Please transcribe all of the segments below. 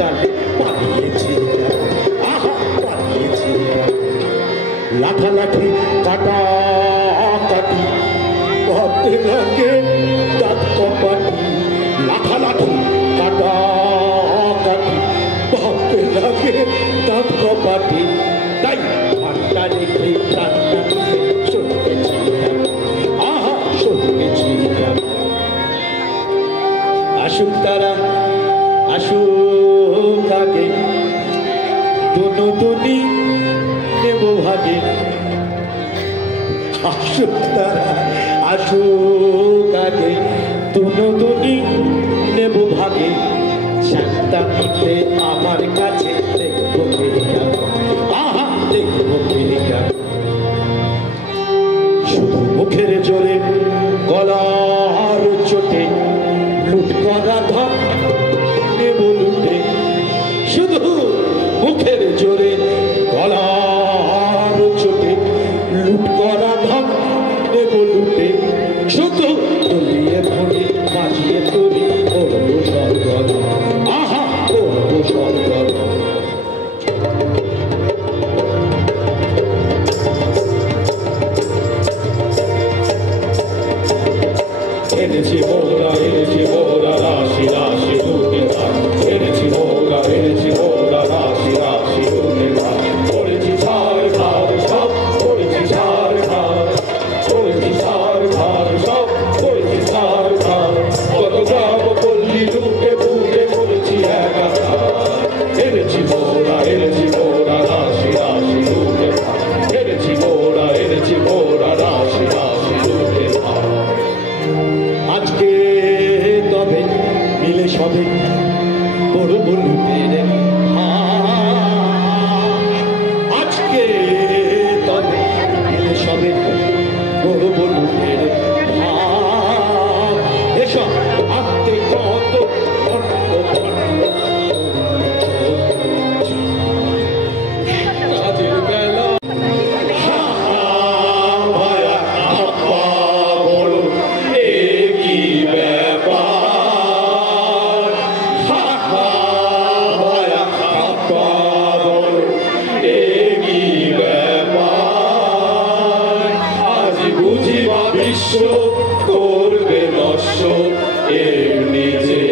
শয়তান পালিয়েছে আহা পালিয়েছে লাঠালাঠি কাটা কাটি ভাবতে লাগে দাঁত কপাটি লাঠালাঠি কাটা কাটি ভাবতে লাগে দাঁত কপাটি তাই ঠান্ডা রেখে ঠান্ডা সরতেছি আহা সরতেছি আসুক তারা আসুক আগে দুনি নেব ভাগে আসুক তারা আসুক আগে দুনি নেব ভাগে শান্তামিতে আমার কাছে দেখবো আহা দেখবো শুধু মুখের জোরে গলার চোটে লুট করা ধন নেব লুটে শুধু মুখের জোরে গলার চোটে লুট করা ধন নেব লুটে শুধু তুলিয়ে ধরে বাজিয়ে তুলি করবো স্বর্গল আহা করবো স্বর্গল এনেছি মোরা রাশি রাশি লুটে ভাগ এনেছি মোরা রাশি রাশি লুটে ভাগ করেছি ছাড় খার সব করেছি ছাড় খার করেছি ছাড় খার সব করেছি ছাড় খার কত গ্রাম পল্লী লুটে পুটে করেছি একাকার এনেছি মোরা রাশি রাশি লুটে ভাগ এনেছি মোরা রাশি রাশি লুটে ভাগ আজকে তবে মিলে সবে বড় লুটের আজকে তবে মিলে সবে বড় লুটের এসব আত্মে কত কাজের বেলা বিশ্ব করবে নষ্ট এর নিজে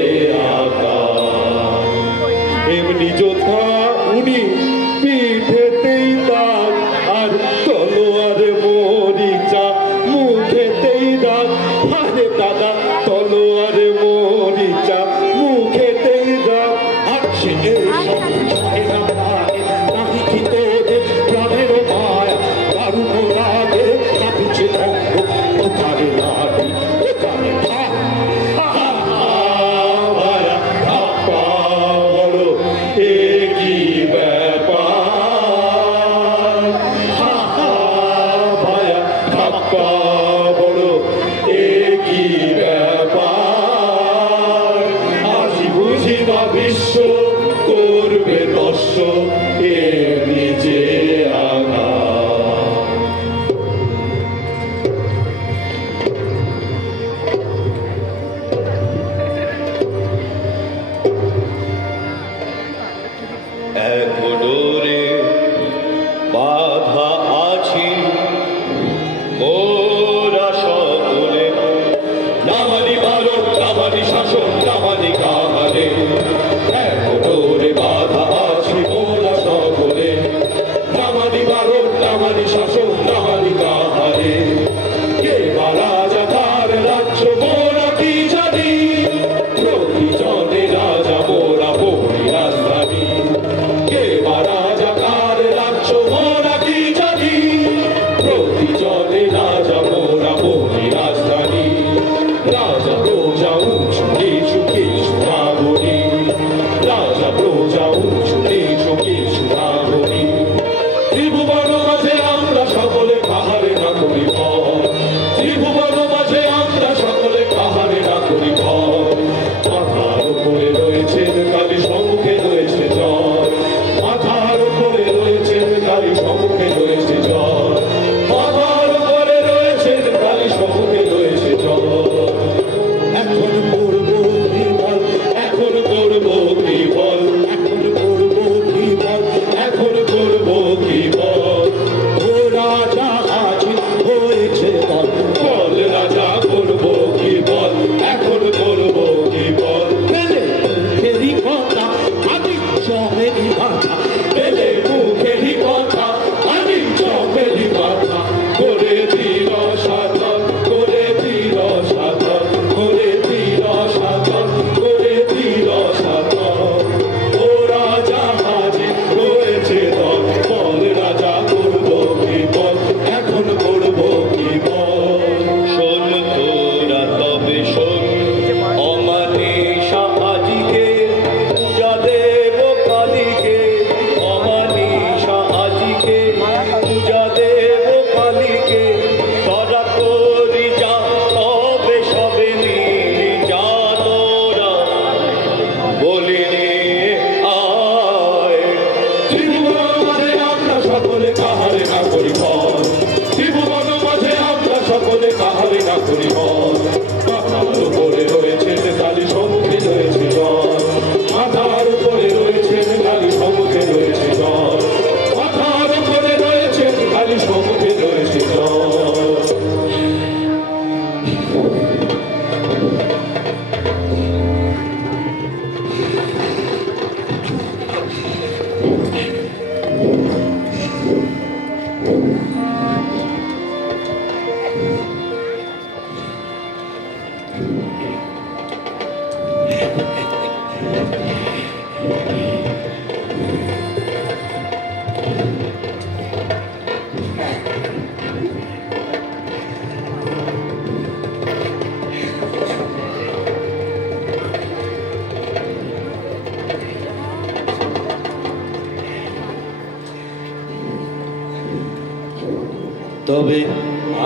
তবে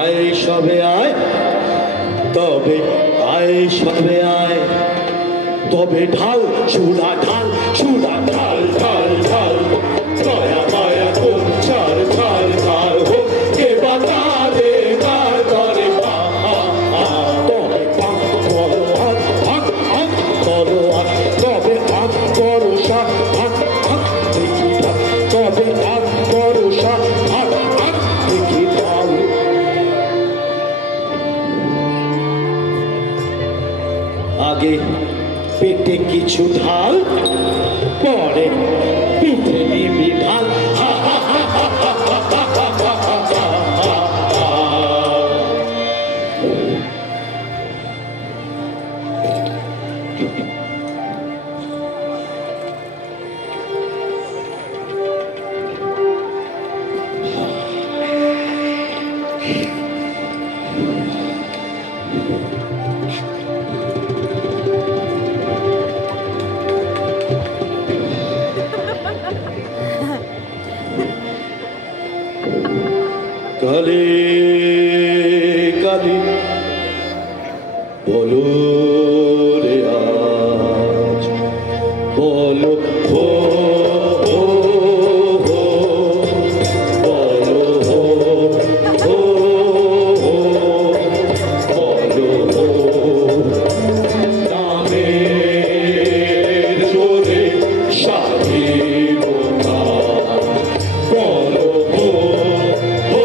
আয় সবে আয়, তবে আয় সবে আয়, তবে ঢাল চূড়া ঢাল, চূড়া ঢাল ঢাল ঢাল, দয়া মায়া চার ঢাল ঢাল হোক কে বাতারে কার করে তবে পাক করো হাত হাত হাত করো হাত, তবে হাত করো সাত হাত হাত দেখি ঢাল, তবে হাত করো সাত হাত হাত দেখি ঢাল। আগে পেটে কিছু ঢাল, পরে পিঠে নিবি ঢাল। কালে কালে বলো রে আজ, বলো হো হো হো, বলো হো হো হো, বলো হো নামের জোরে স্বাধীনতা, বলো হো হো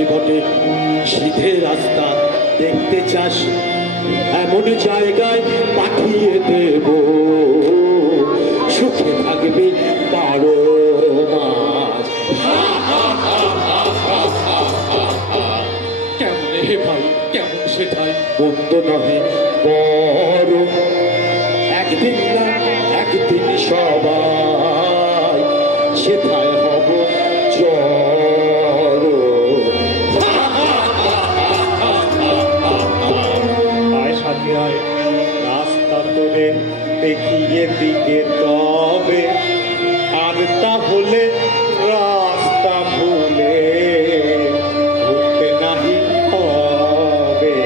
বটে বটে সিধে রাস্তা দেখতে চাস এমন জায়গায় পাঠিয়ে দেব সুখে থাকবে 12 মাস। কেমন হে ভাই কেমন সেটাই মন্দ নহে বড় একদিন না একদিন সবাই সেটাই হব জড়। আয় সাথে আয় রাস্তা তোরে দেখিয়ে দিকে তবে আর তাহলে রাস্তা ভুলে ঘুরতে নাহি হবে।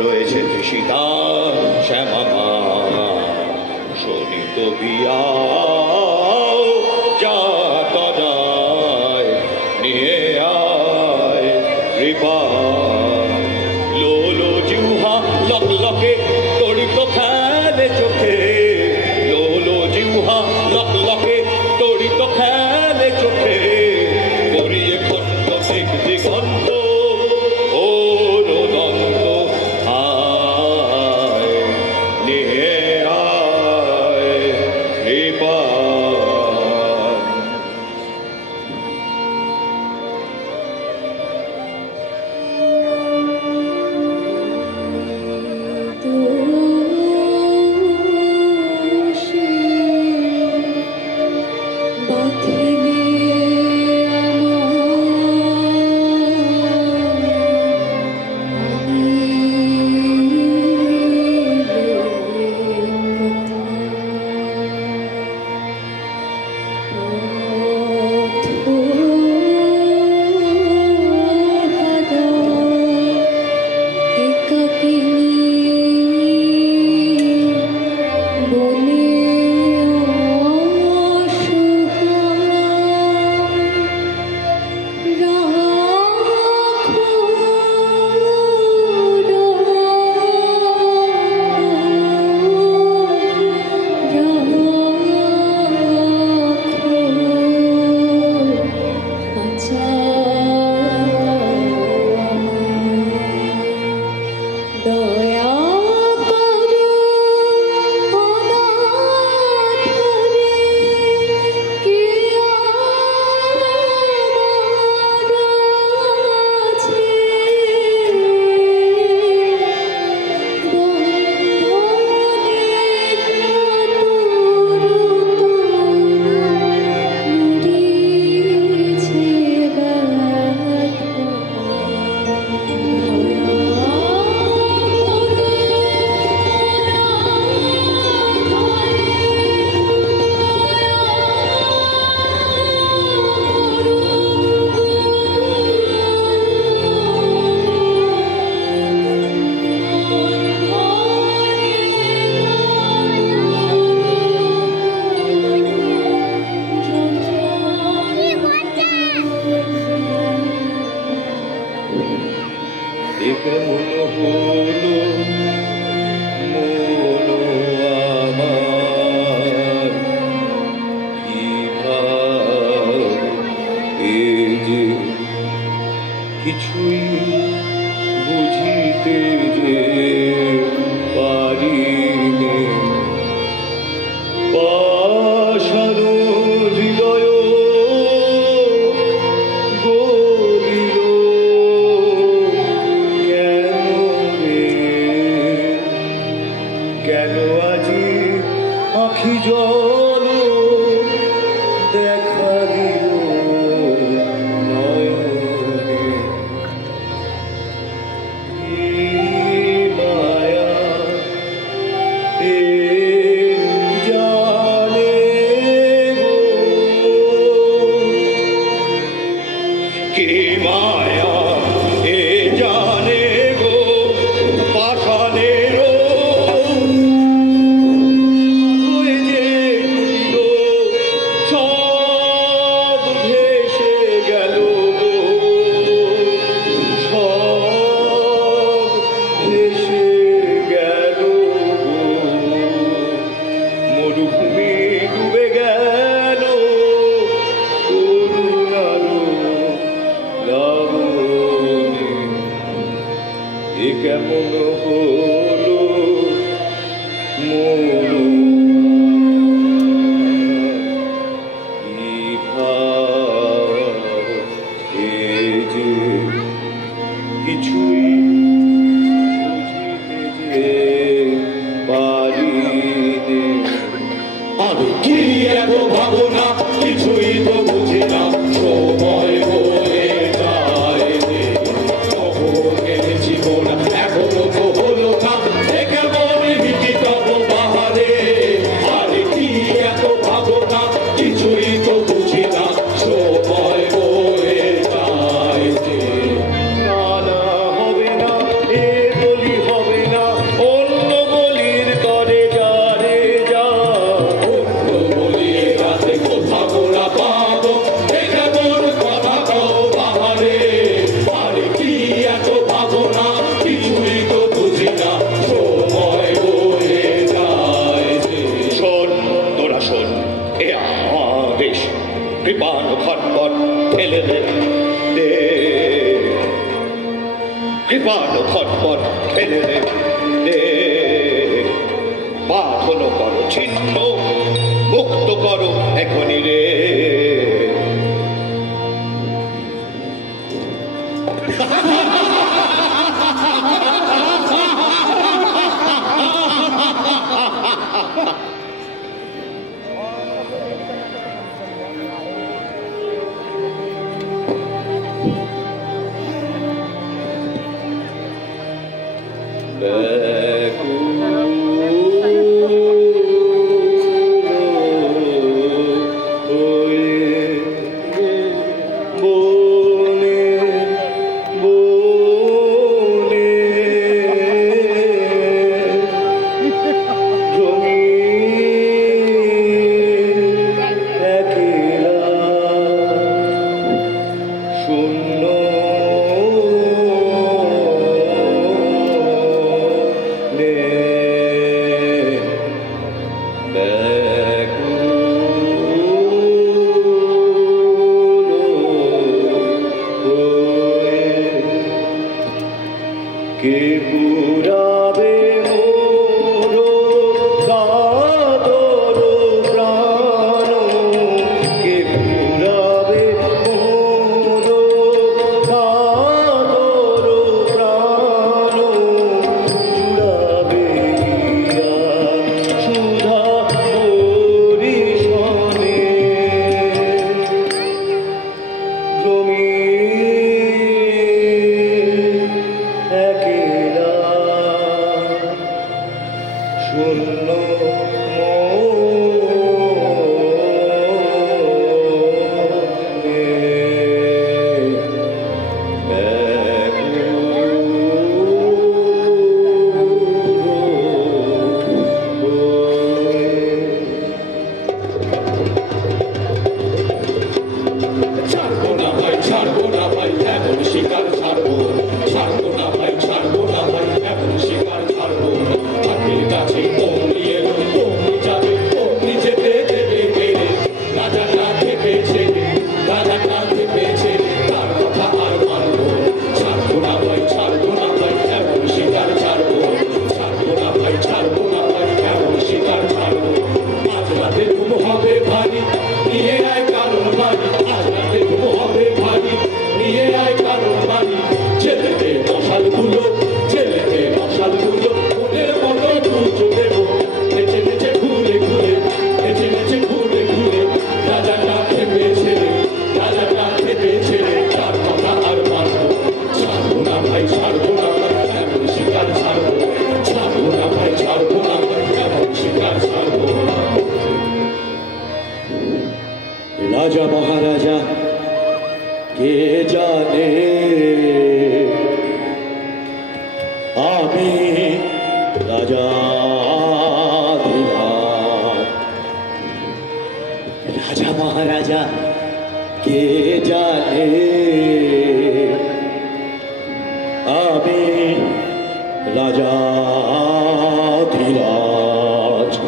রয়েছে তৃষিতা শ্যামা মা শোনিত বিয়া যা তদায় নিয়ে আয় কৃপা লোলো জিহ্বা লকলকে তড়িত খেলে চোখে লোলো জিহ্বা লকলকে তড়িত খেলে চোখে করিয়ে খণ্ড দিক দিগন্ত দন্ত আয় নিয়ে আয় কৃপা কিছুই বুঝিতে যে পারিনে পাষাণ হৃদয় গলিল কেন আজি আখি জল দেখা দিল কেমন হলো মন যে কিছুই বুঝিতে যে পারিনে আমি কি এত ভাবনা কিছুই তো বুঝি না সময় বলে যায় জীবন এখনো তো হলো না কেমন বিকিত বাহারে আরে কি এত ভাবনা কিছুই তো বুঝি না সময় বলে যায় নানা কৃপালো খটপট খেলে রে বাঁধন করো ছিন্ন মুক্ত করো এখনই রে राजा महाराजा के जाने आमी राजा राजा महाराजा के जाने आमी राजा धीराज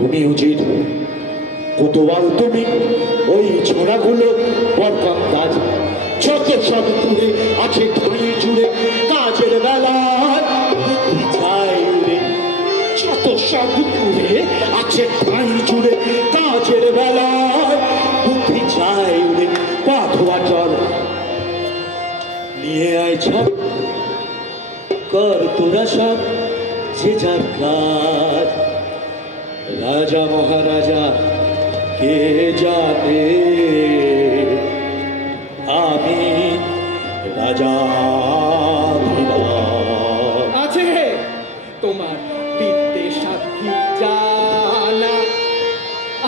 তুমি উচিত কতবার তুমি ওই ছোড়াগুলো বরকাম কাজ যত সব দূরে আছে ধরে জুড়ে কাজের বেলায় যাই উড়ে যত সব দূরে আছে ঠাই জুড়ে কাজের বেলায় বুদ্ধি যাই উড়ে পা ধোয়া জল নিয়ে আয় সব কর তোরা সব যে যার কাজ राजा महाराजा के जाने आमी राजा আছে তোমার বিদ্যে সাধ্যি জানা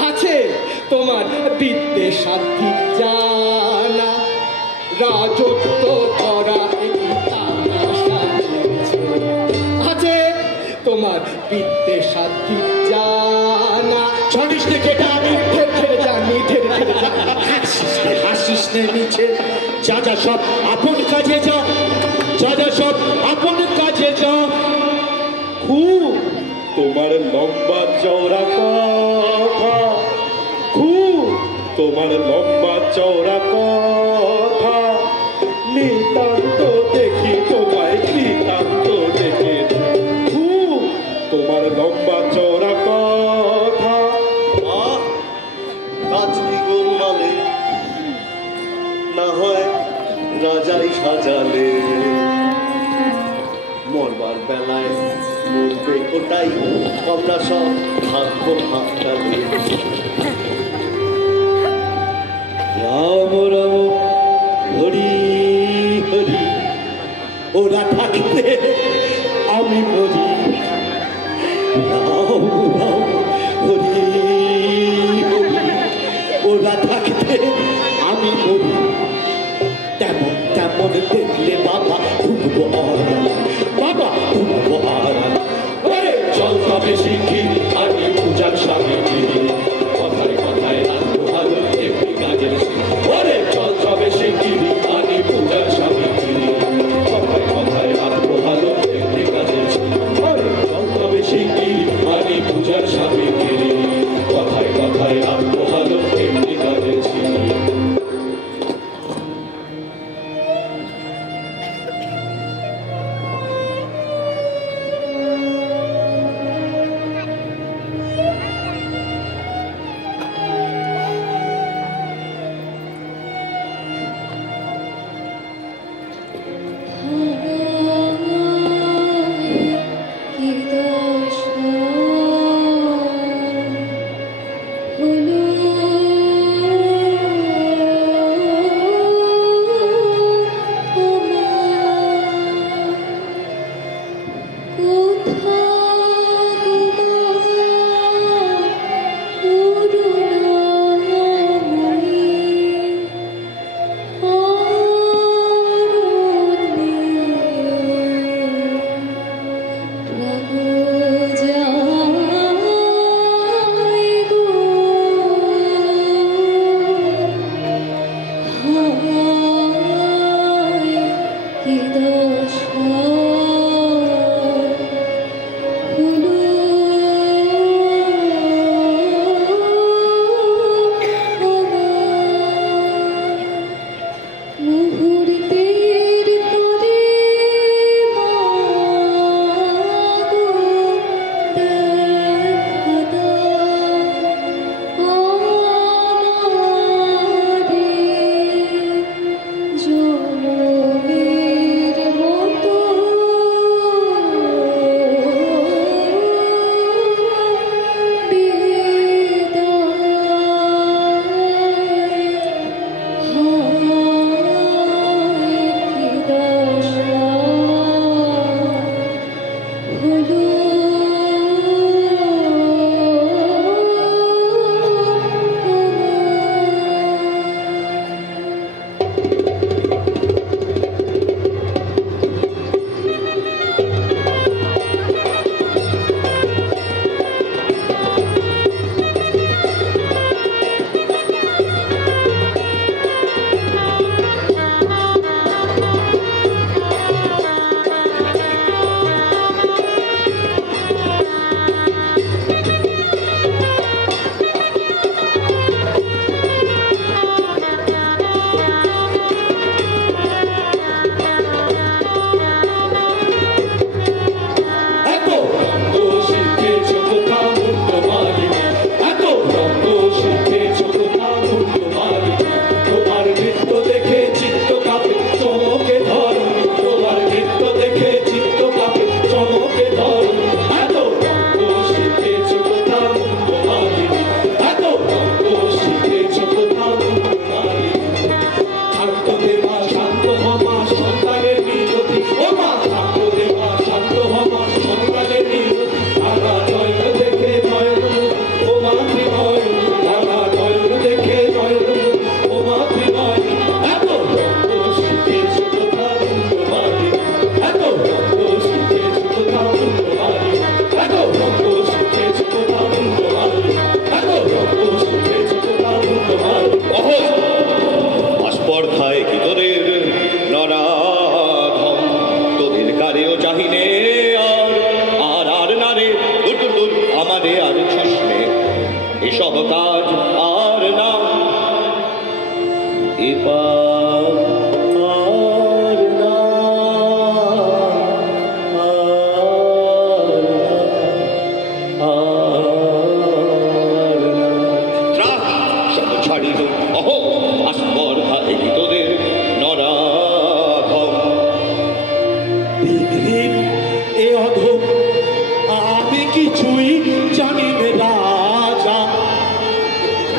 আছে তোমার বিদ্যে সাধ্যি জানা রাজত্ব করা আছে তোমার বিদ্যে সাধ্যি জানা জানিস না কেটা আমি ঠেরে জানি হাসিস নে নিচে যা যা সব আপন কাজে যা যা যা সব আপন কাজে যা তোমার লম্বা চওড়া কথা খুব তোমার লম্বা চওড়া কথা নিতান্ত দেখি তোমায় নিতান্ত দেখে তোমার লম্বা চওড়া কথা কাজটি গোলমালে না হয় রাজাই সাজালে মরবার বেলায় মরবে ওটাই আমরা সব থাকবো হাততালি রাম রাম হরি হরি ওরা থাকতে আমি মরি রাম রাম হরি হরি ওরা থাকতে আমি মরি তেমন তেমন দেখলে বাবা উঠবো আরাম বাবা উঠবো আরাম ওরে চল তবে শিখি আমি পূজার স্বামী কথায় কথায় রাখবো ভালো এমনি কাজের ওরে চল তবে শিখি আমি পূজার স্বামী কথায় কথায় রাখবো ভালো এমনি কাজের ওরে চল তবে শিখি আমি পূজার স্বামী কথায় কথায় রাখবো ভালো এমনি কাজের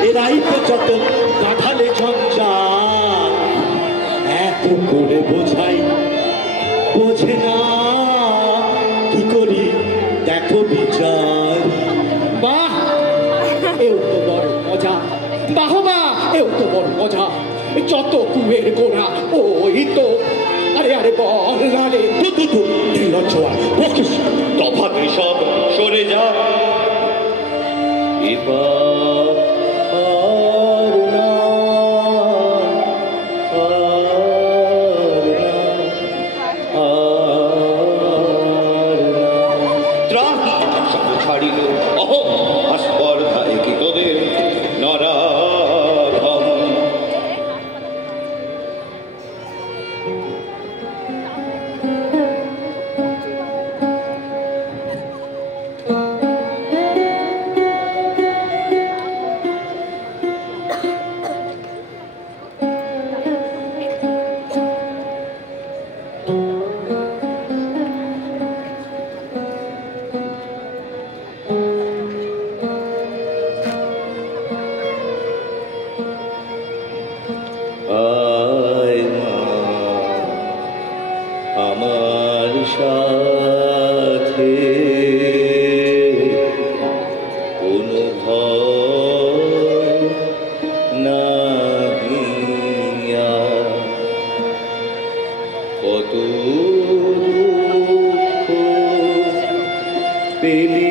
এরাই তো যত কাঁঠালে ঝঞ্ঝাল। এত করে বোঝাই বোঝে না, কি করি দেখো বিচার। বাহ, এও তো বড় মজা, বাহবা এও তো বড় মজা। যত কুয়ের গোড়া ওই তো। আরে আরে বল না রে, তফাতে সব সরে যা। এবার আর না, আর না, আর না। ত্রাস সব ছাড়িল অহম আস্পর্ধায় কি তোদের নরাধম। আয় মা আমার সাথে, কোনো ভয় নাহি আর। কত দুঃখ পেলি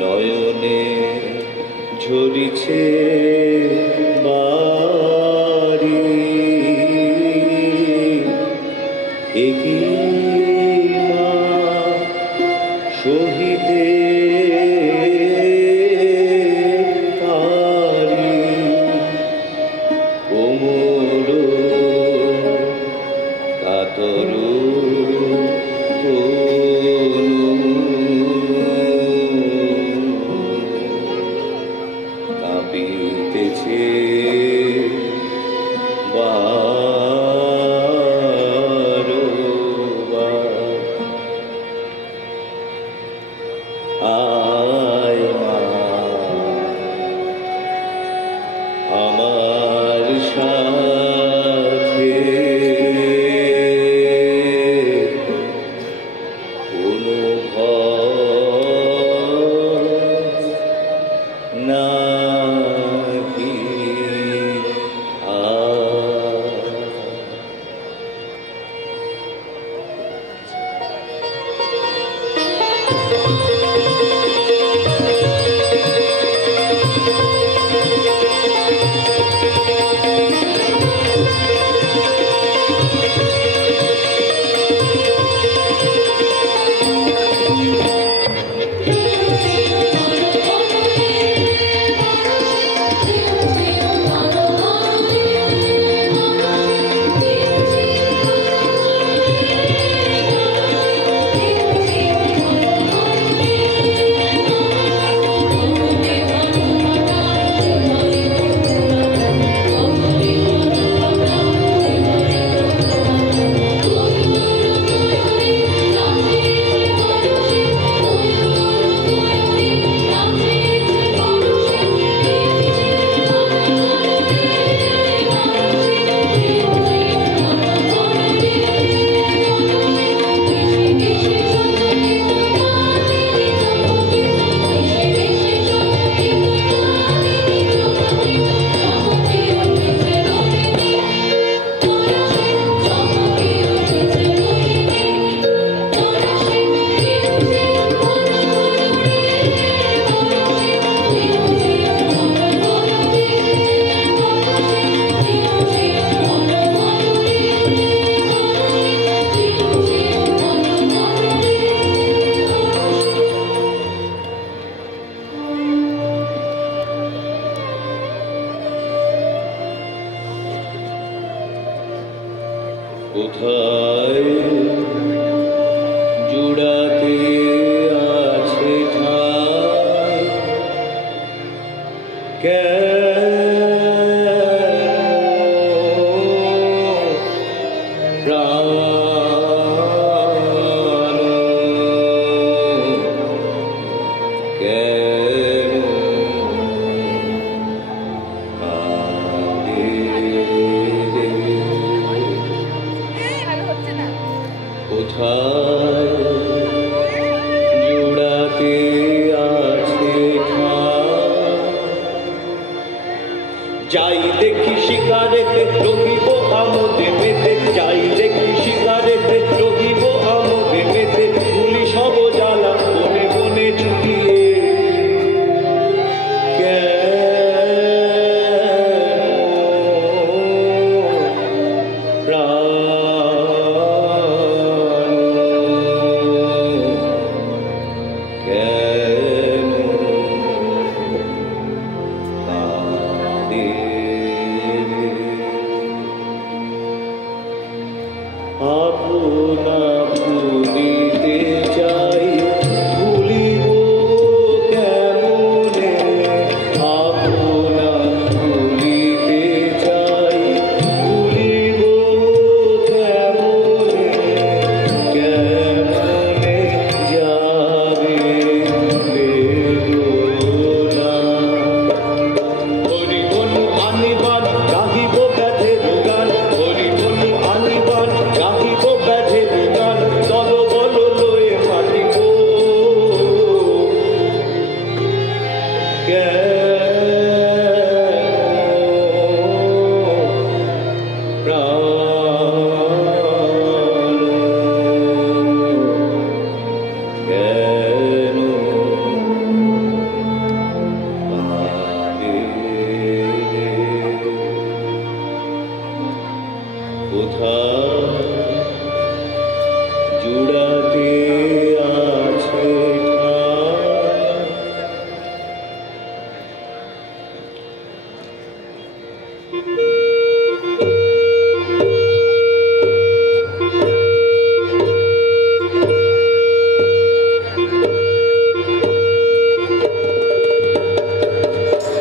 নয়নে ঝরিছে বাড়ি, একি মা সহিতে পারি। কোমল কাতরু কাঁপিতেছে বারবার। আয় মা আমার সাথে, কোনো ভয় নাহি আর। কোথায় জুড়াতে আছে ঠাই, যাই দেখি শিকারেতে রহিব আমোদে মেতে, যাই দেখি শিকারেতে রহিব আমোদে মেতে, ভুলি সব জ্বালা বনে বনে ছুটিয়ে। আপনা ভুলিতে চাই ভুলিব কেমনে, আপনা ভুলিতে চাই ভুলিব কেমনে, কেমনে যাবে বেদনা। হরিধনু আনিবান গাহিব ব্যাধের গান, হরিধনু আনিবান গাহিব ব্যাধের গান, দল বল লয়ে মাতিব কোথায় জুড়াতে আছে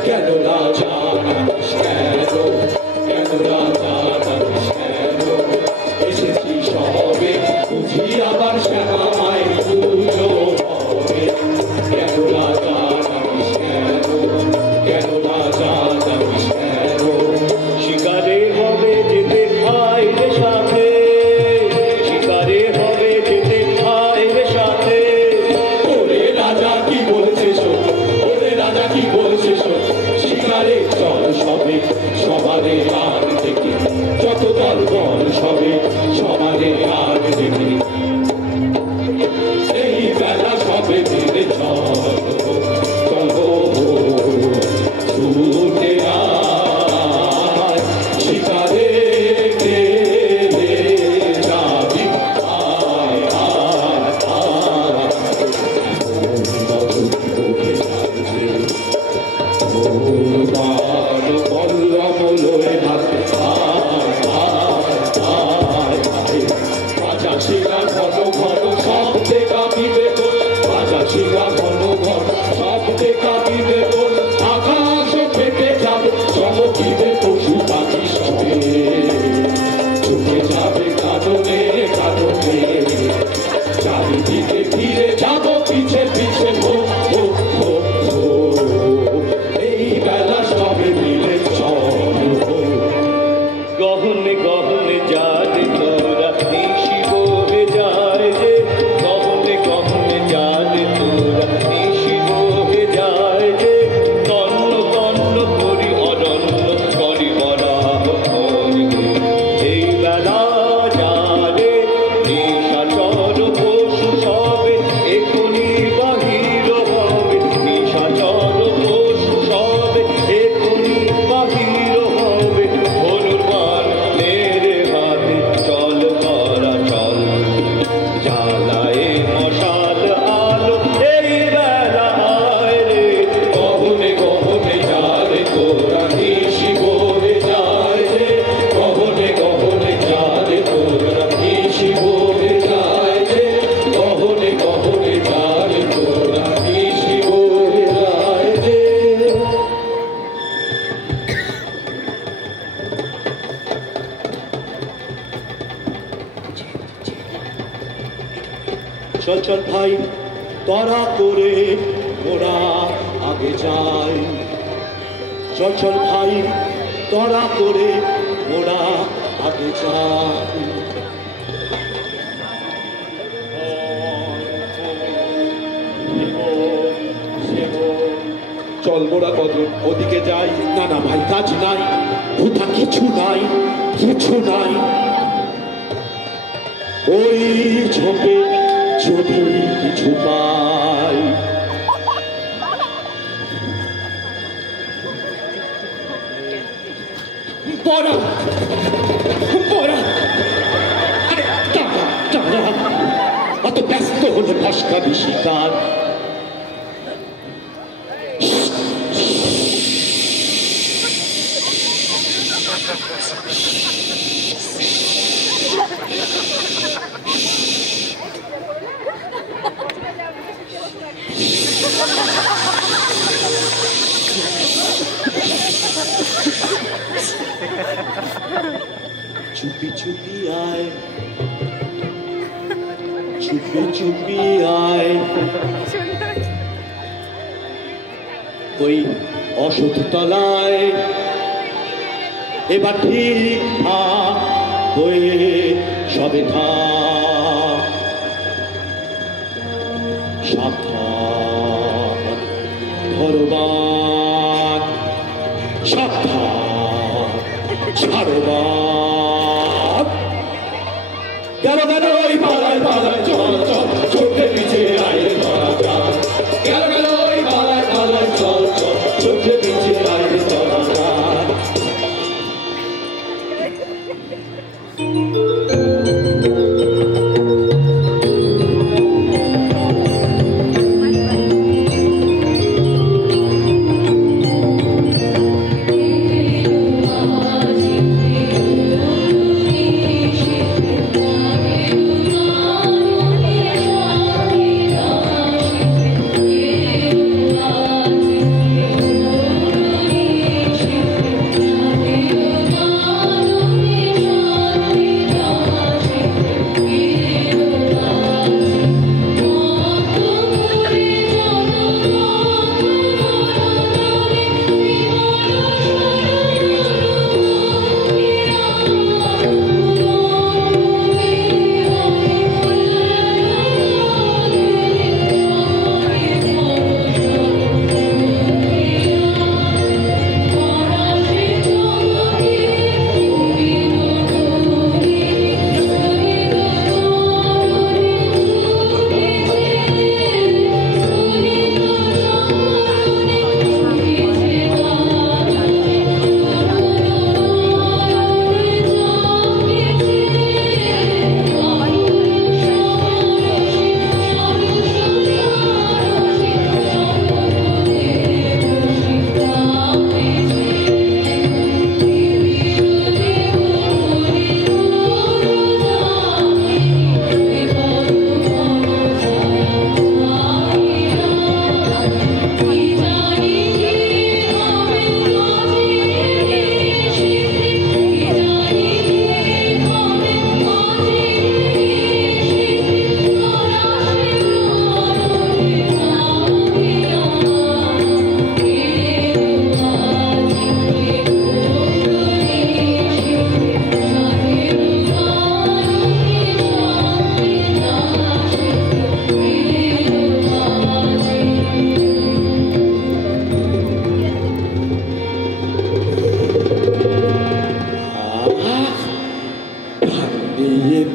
কেন রাজা নামিস কেন, কেন রাজা নামিস কেন, এসেছি সবে বুঝি আবার শ্যামায় পুজো হবে। কেন রাজা নামিস কেন, কেন রাজা নামিস কেন, চল চল ভাই তরা করে ওরা আগে যায় চল চল ভাই তরা করে ওরা আগে যায় চল মোরা কদম ওদিকে যাই। না না ভাই কাজ নাই কোথা কিছু নাই কিছু নাই ওই ঝোপে যদি কিছু পাই বড়া বড়া আরে দাঁড়া দাঁড়া অত ব্যস্ত হলে ফসকাবি শিকার চুপি চুপি আয় চুপি চুপি আয় ওই অসৎ তলায় এবার ঠিক ঠাক হয়ে সবে থাক সাবধান ধরবান সাবধান ছাড়বান গেল গেল ওই পালায় পালায় চল চল চোখে পিছে আয় ধরা যাক গেল গেল ওই পালায় পালায় চল চল চোখে পিছে আয় ধরা যাক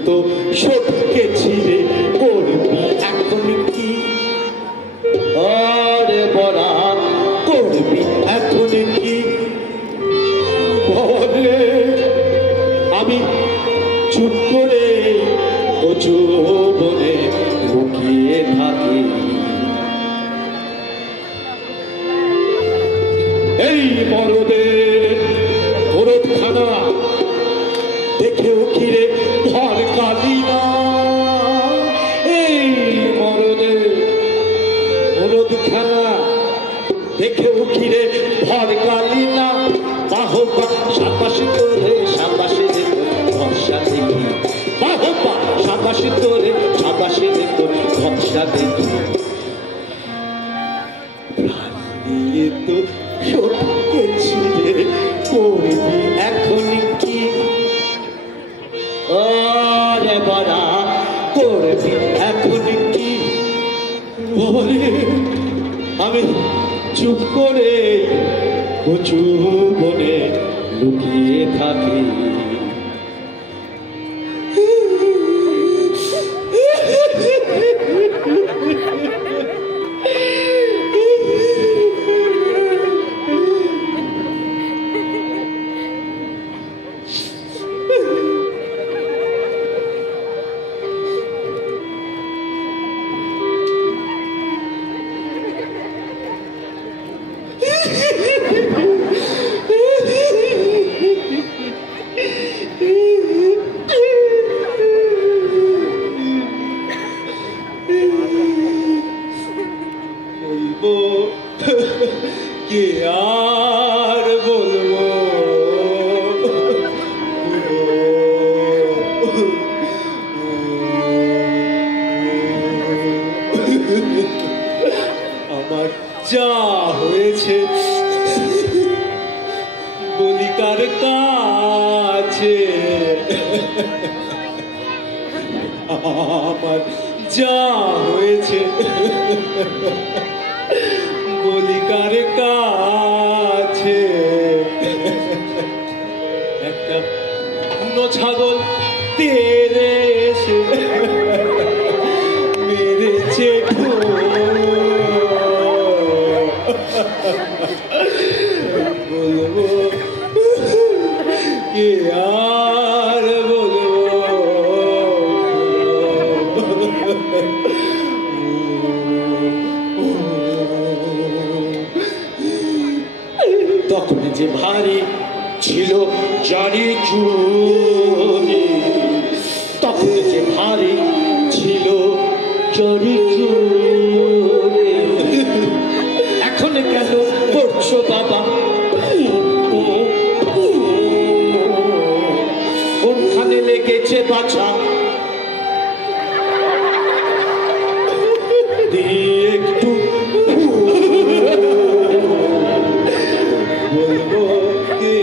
তো সটকে ছিঁড়ে করবি এখন কি আরে বড়া করবি এখন কি বলে আমি চুপ করে কচু বনে লুকিয়ে থাকি এই মরদের মরদখানা দেখেও কিরে ভর কালি না এই মরদের মরদখানা দেখেও কিরে ভর কালি না বাহবা সাবাস তোরে সাবাস ভরসা দেখি বাহবা সাবাস তোরে আকাশের তোর ভরসা দেখি নিয়ে তো সত্যি রে করবি এখন কি আরে বাড়া করবি এখন কি বলে আমি চুপ করে কচু বনে লুকিয়ে থাকি কে আর বলবো আমার যা হয়েছে বলি কার কাছে আমার যা হয়েছে বলি কার কাছে একটা বুনো ছাগল তেরে এসে মেরেছে বলবো কে আর তখন যে ভারী ছিল জারি চুরি তখন যে ভারী ছিল জারি চুরি এখন কেন করছো বাবা কোনখানে লেগেছে বাছা দিয়ে একটু বলবো কে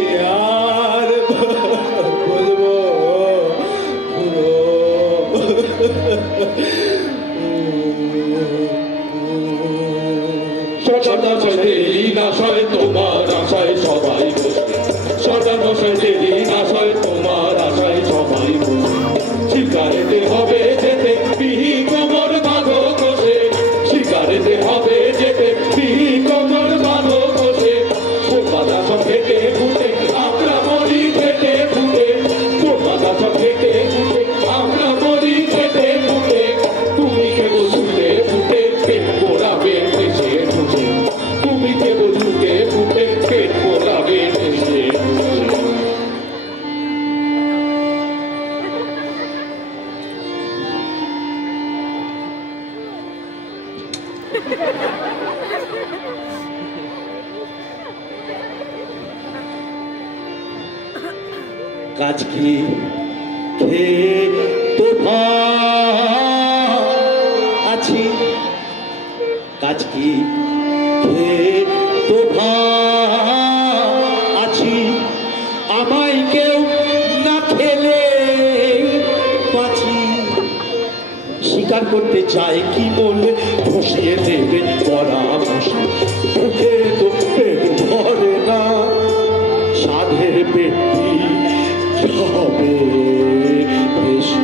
আর বলবো সদা দেরি নাশয় তোমার আশায় সবাই বসে সদা দেরি নাশয় তোমার আশায় সবাই বসে শিকারেতে হবে যেতে পিহি কোমর বাঁধো কষে শিকারেতে হবে যেতে পিহি কোমর বাঁধো কষে বাধা সব ফেটে ফুটে আমরা মরি ফেটে ফুটে বাধা সব ফেটে ফুটে আমরা মরি ফেটে ফুটে তুমি কেবল ফুটে ফুটে পেট পোড়াবে দেশে ঢুকে তুমি কেবল ফুটে ফুটে পেট পোড়াবে দেশে ঢুকে কাজ কি খেয়ে তো আছি কাজ কি খেয়ে তো আছি আমায় কেউ না খেলে বাঁচি স্বীকার করতে চাই কি বলে বসিয়ে দেবে পরামর্শ বুকে তো পেট ভরে না সাধের পেটি হবে বেশি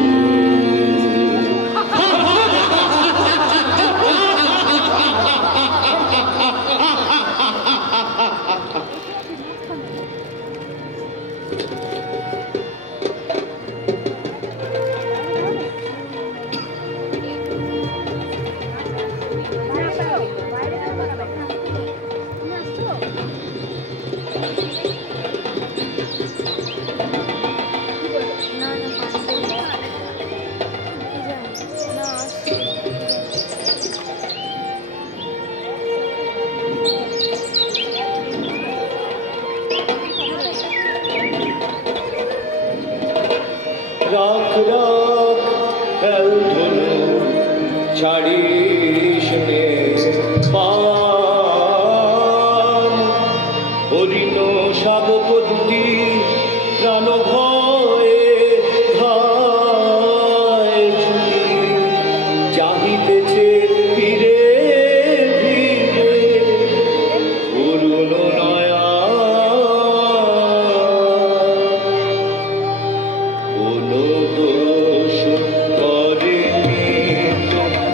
রাখ রাখ খেল ধরে ছাড়িস নে পান হরিণ শাবকটি প্রাণ ভয়ে ধায় চাহিতেছে ফিরে ফিরে অরুণ নয়া কোনো দোষ করেনি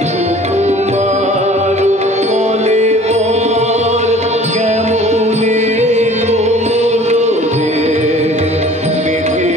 সুকুমার বলে বর কেমনে কোমল রে বেঁধে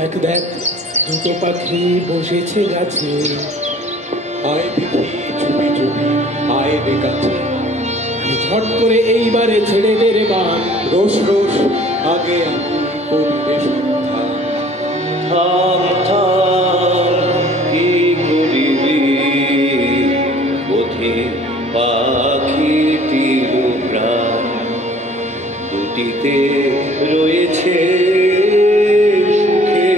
দেখ দেখ দুটো পাখি বসেছে গাছে, আয় দেখি চুপি চুপি আয় রে কাছে, ঝট করে এইবারে ছেড়ে দে রে বান। রোজ রোজ আগে আমি করবে সন্ধ্যা। থাম থাম কি করিবি পথে পাখিটির প্রাণ, দুটিতে রয়েছে সুখে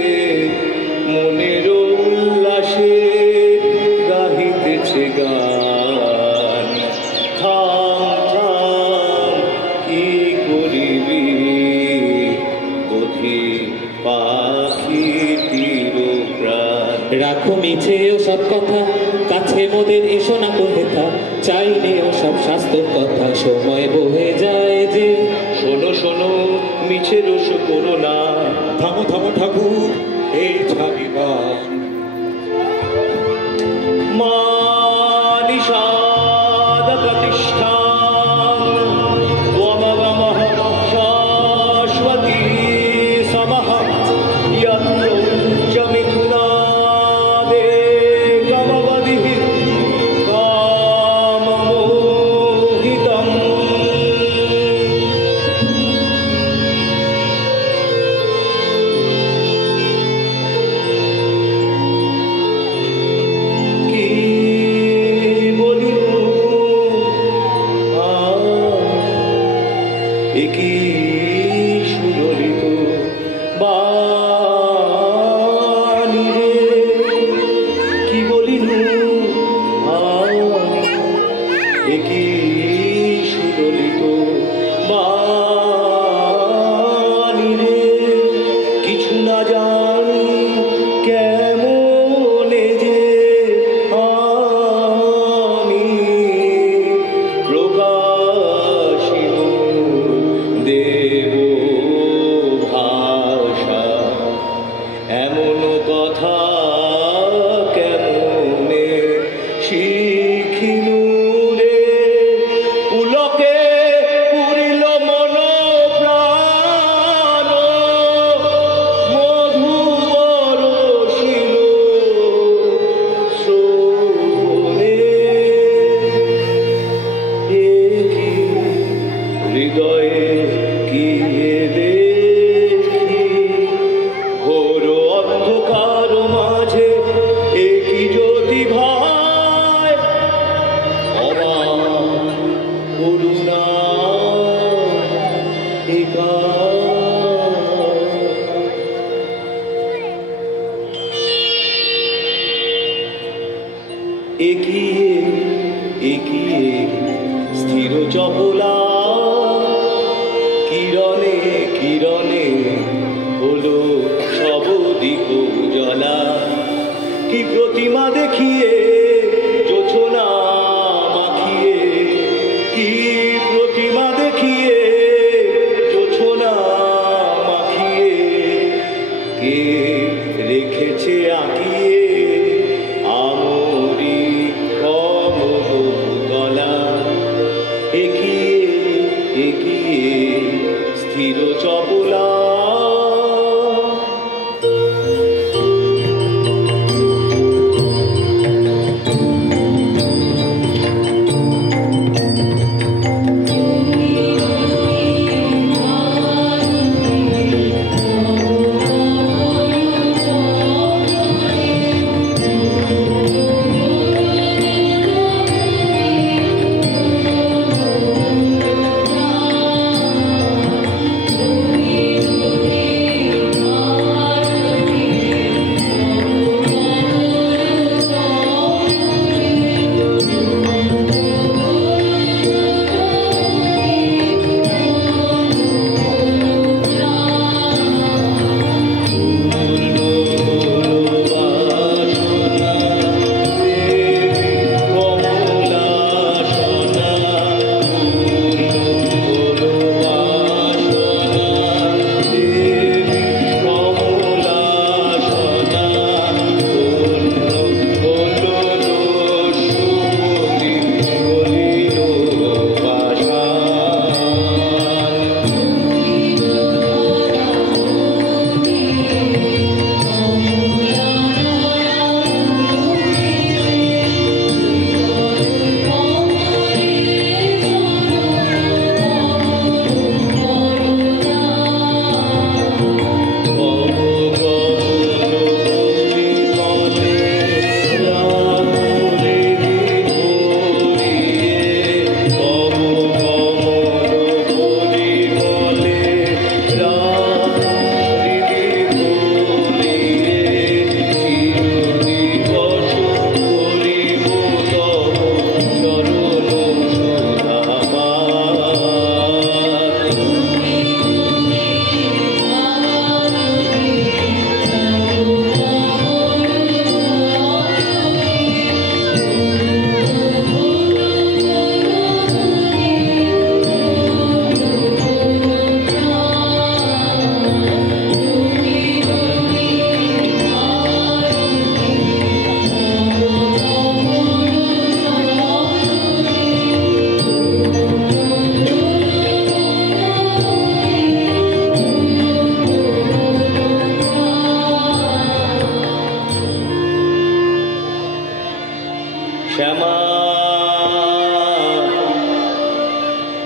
মনের উল্লাসে গাহিতেছে গান। থাম থাম কি করিবি পথে পাখিটির প্রাণ। রাখো মিছে ও সব কথা, কাছে মোদের এসো না কোহেথা, চাইলে ও সব স্বাস্থ্যের কথা, সময় বহে যায় যে। শোনো শোনো মিছে রোষ করো না, থামো থামো ঠাকুর এই ছাড়িবার, মা নিষাদ প্রতিষ্ঠান ত্বমগমঃ শাশ্বতী সমঃ যত্র চ মিথুনাদে কামবধিঃ কামমোহিতम्। কি বলিব একি সুললিত বাণী রে, কি বলিব একি সুললিত বাণী রে, কিছু না জানি কেমনে যে আমি প্রকাশিত দেব ভাষা, এমন কথা কেমনে শিখিনু রে, পুলকে পুরিল মন প্রাণ মধু বরষিল শ্রবণে, এ কি হৃদয়ে কি দেখি ঘোর অন্ধকার মাঝে, এ কি জ্যোতি ভাই অবাক করুণা একা। একিয়ে স্থির চপলা কিরণে কিরণে হলো সব দিক উজলা, কি প্রতিমা দেখিয়ে জোছনা মাখিয়ে, কি প্রতিমা দেখিয়ে জোছনা মাখিয়ে, কে রেখেছে আঁকিয়ে আমরি কমলা, এগিয়ে এগিয়ে স্থির চপলা।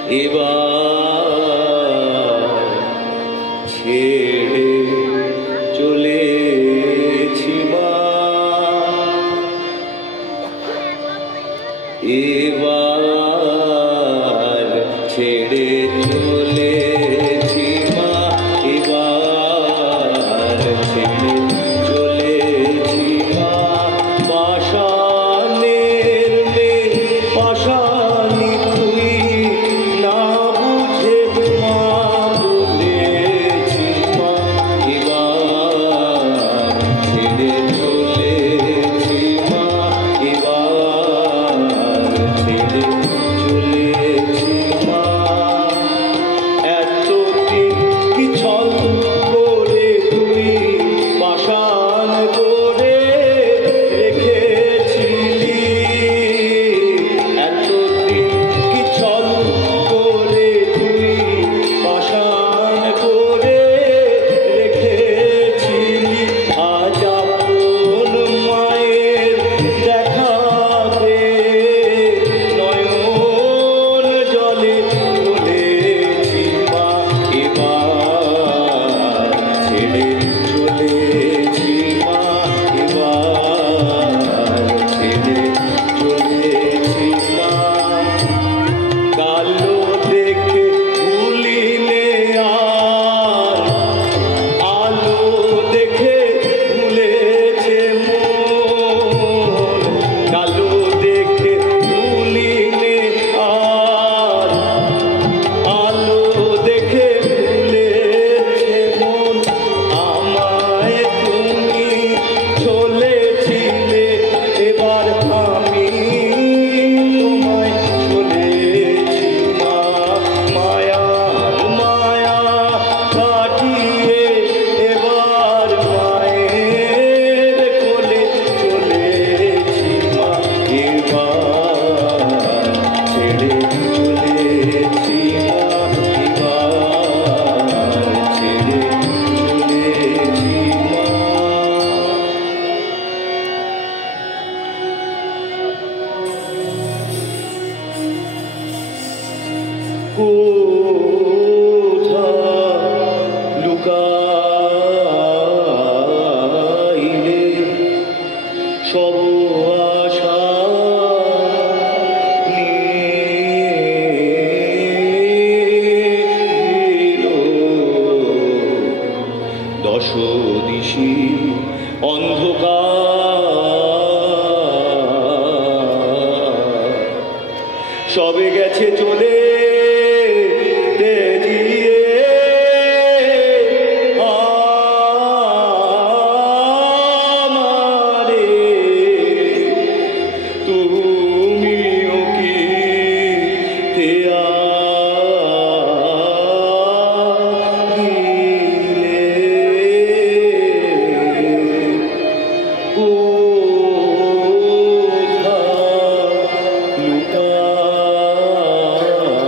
এবার ছেড়ে চলেছি মা, এবার ছেড়ে চলেছি মা, এবার ছেড়ে চলেছি মা। পাষাণের মেয়ে পাষাণী তুই না বুঝে মা বলেছি মা, এবার ছেড়ে চলেছি মা, এবার ছেড়ে চলেছি মা। এতদিন কি ছল করে তুই পাষাণ করে রেখেছিলি, এতদিন কি ছল করে তুই পাষাণ করে রেখেছিলি। আজ আপন মায়ের দেখা পেয়ে নয়ন জলে চলেছি মা, এবার ছেড়ে চলেছি মা, এবার ছেড়ে চলেছি মা। কালো দেখে ভুলিলে আর আলো দেখে ভুলেছে মন, কালো দেখে ভুলিলে আর আলো দেখে ভুলেছে মন। আমায় তুমি চলেছিলে, এবার আমি তোমায় চলেছি মা। মায়ার মায়া কাটিয়ে এবার মায়ের কোলে চলেছি মা, এবার ছেড়ে চলেছি মা, এবার ছেড়ে চলেছি মা। কোথায় লুকাইলে সব আশা নীল দশ দিশি অন্ধকার সবে গেছে চলে তেজিয়ে আমারে, তুমিও কি তেয়া কোথায় লুকাইলে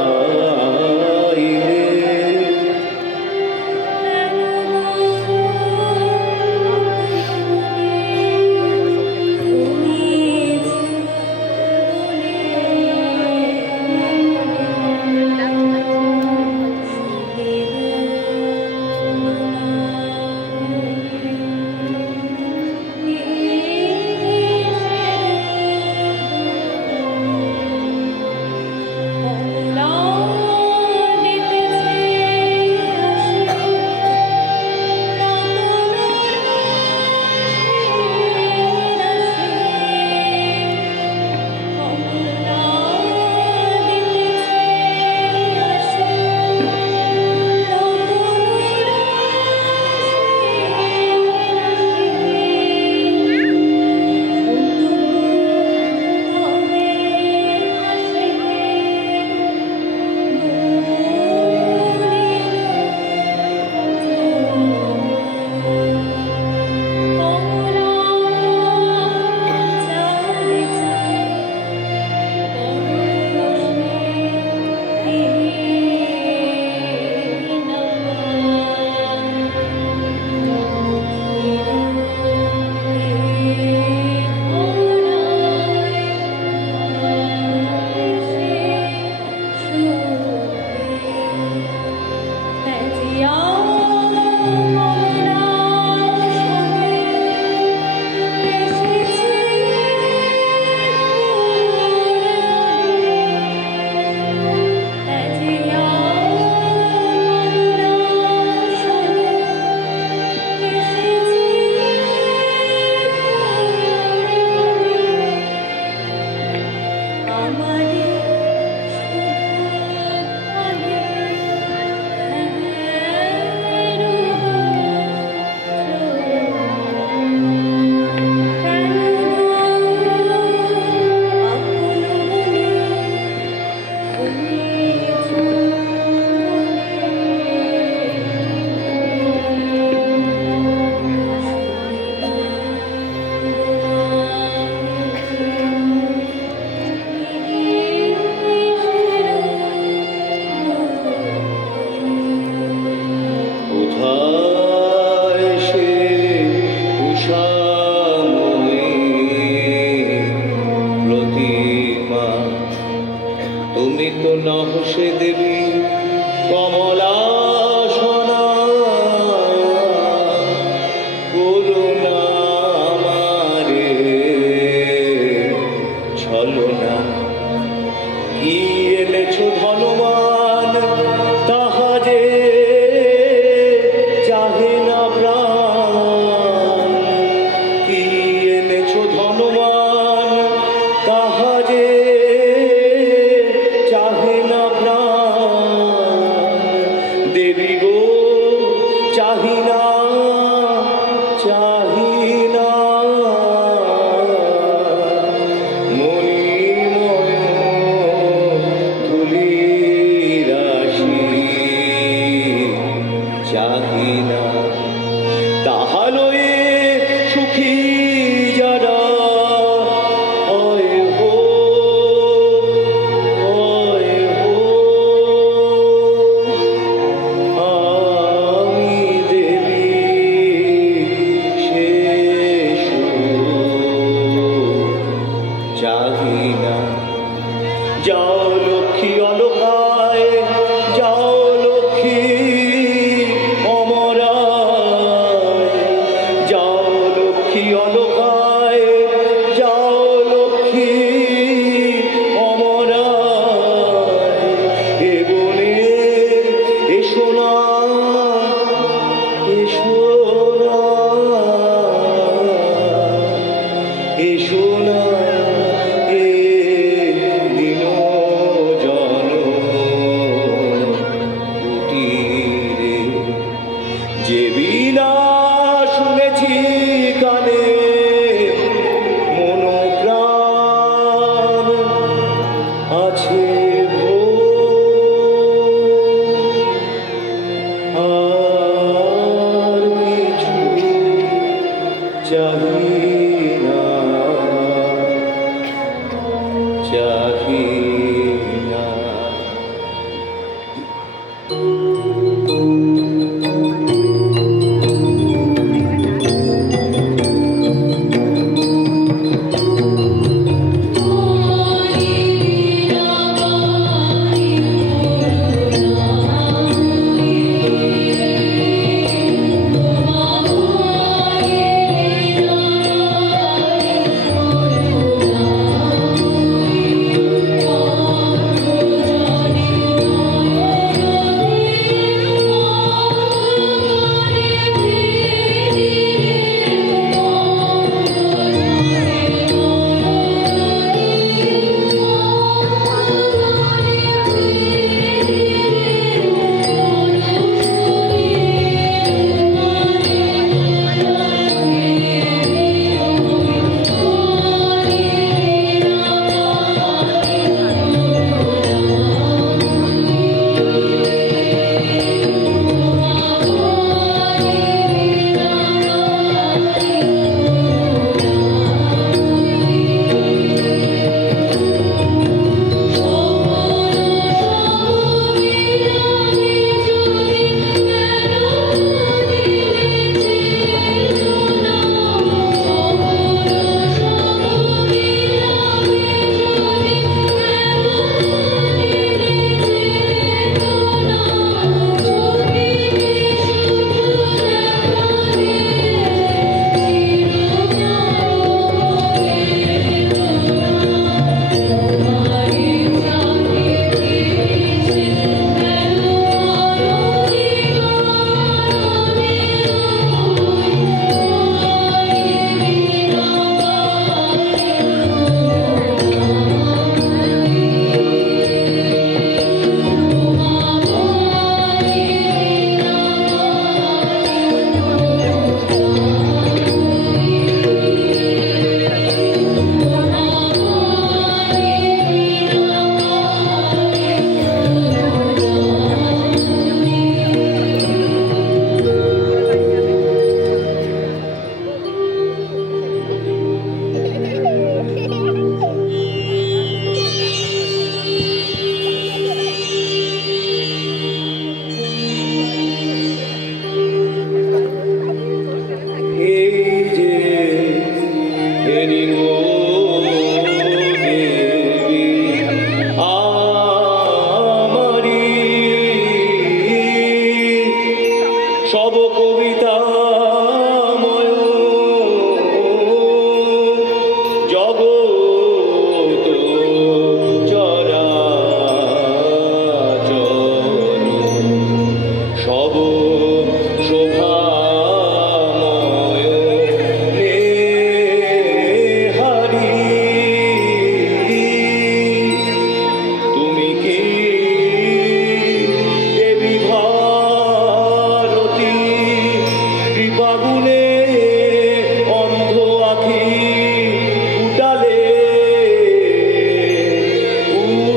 Oh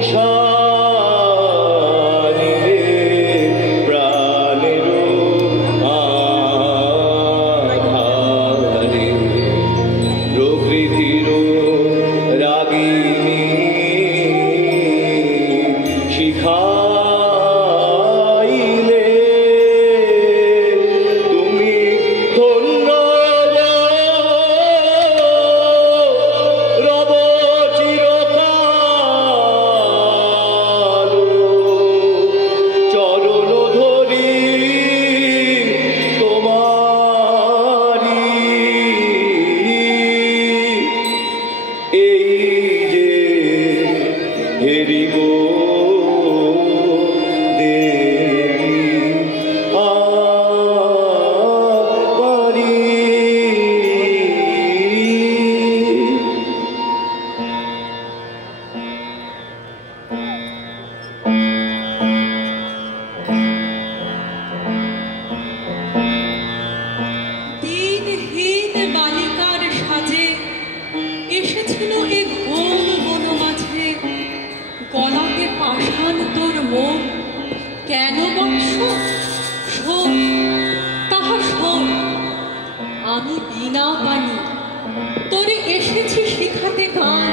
সংসারে প্রাণের আধারে প্রকৃতির রাগিনী শিখাইলে তুমি ধন্য রব চিরকাল চরণ ধরি তোমারি এই যে হেরি গো দেবী আমারি দিনহীন বালিকার সাজে এসেছিল এ ঘোর বন মাঝে, গলাতে পাষাণ তোর মন কেন বৎস? শোন তাহা শোন, আমি বিনা বাণী তোরে এসেছি শিখাতে গান।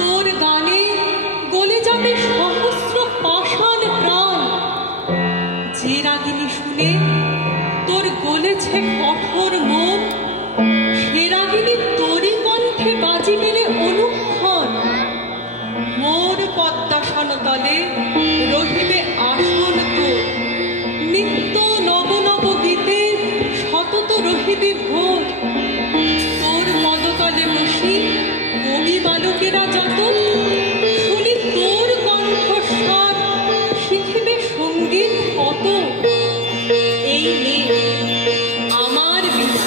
তোর গানে গলে যাবে সহস্র পাষাণ প্রাণ। যে রাগিনী শুনে তোর গলেছে কঠোর মন, সে রাগিনী তোরই কণ্ঠে বাজিবে রে অনুক্ষণ। মোর পদ্মাসন তলে রহিবে আসন তোর, নিত্য নব নব গীতে সতত রহিবে ভোর। তোর পদতলে বসি কবি বালকেরা যত শুনি তোর কণ্ঠস্বর, শিখিবে সঙ্গীত কত। এই নে আমার বিনা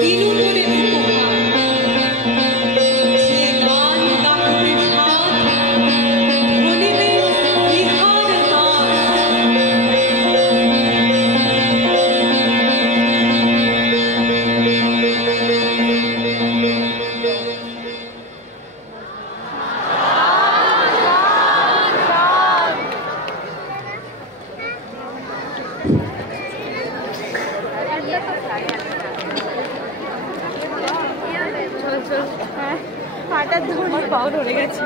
দিনু করে উপহার, যে গান গাহিবে সাধ ধ্বনিবে ইহার গান। পাটা ধরে পাও ধরে গেছে।